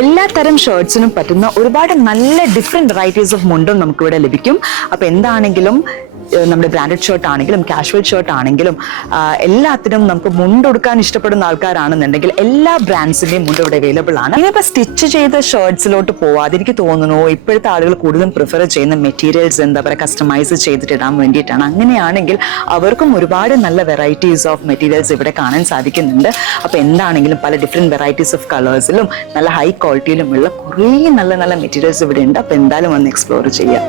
എല്ലാ തരം ഷർട്ട്സിനും പറ്റുന്ന ഒരുപാട് നല്ല ഡിഫറെന്റ് വെറൈറ്റീസ് ഓഫ് മുണ്ടും നമുക്ക് ഇവിടെ ലഭിക്കും. അപ്പൊ എന്താണെങ്കിലും നമ്മുടെ ബ്രാൻഡഡ് ഷർട്ട് ആണെങ്കിലും കാഷ്വൽ ഷർട്ട് ആണെങ്കിലും എല്ലാത്തിനും നമുക്ക് മുണ്ടൊടുക്കാൻ ഇഷ്ടപ്പെടുന്ന ആൾക്കാരാണെന്നുണ്ടെങ്കിൽ എല്ലാ ബ്രാൻഡ്സിന്റെയും മുണ്ട് ഇവിടെ അവൈലബിൾ ആണ്. ഇനിയിപ്പോ സ്റ്റിച്ച് ചെയ്ത ഷർട്ട്സിലോട്ട് പോവാതെ എനിക്ക് തോന്നുന്നു ഇപ്പോഴത്തെ ആളുകൾ കൂടുതലും പ്രിഫർ ചെയ്യുന്ന മെറ്റീരിയൽസ് എന്താ പറയുക കസ്റ്റമൈസ് ചെയ്തിട്ട് ഇടാൻ വേണ്ടിയിട്ടാണ്. അങ്ങനെയാണെങ്കിൽ അവർക്കും ഒരുപാട് നല്ല വെറൈറ്റീസ് ഓഫ് മെറ്റീരിയൽസ് ഇവിടെ കാണാൻ സാധിക്കുന്നുണ്ട്. അപ്പൊ എന്താണെങ്കിലും പല ഡിഫറെന്റ് വെറൈറ്റീസ് ഓഫ് കളേഴ്സിലും നല്ല ഹൈ ക്വാളിറ്റിയിലുമുള്ള കുറേ നല്ല നല്ല മെറ്റീരിയൽസ് ഇവിടെ ഉണ്ട്. അപ്പൊ എന്തായാലും ഒന്ന് എക്സ്പ്ലോർ ചെയ്യാം.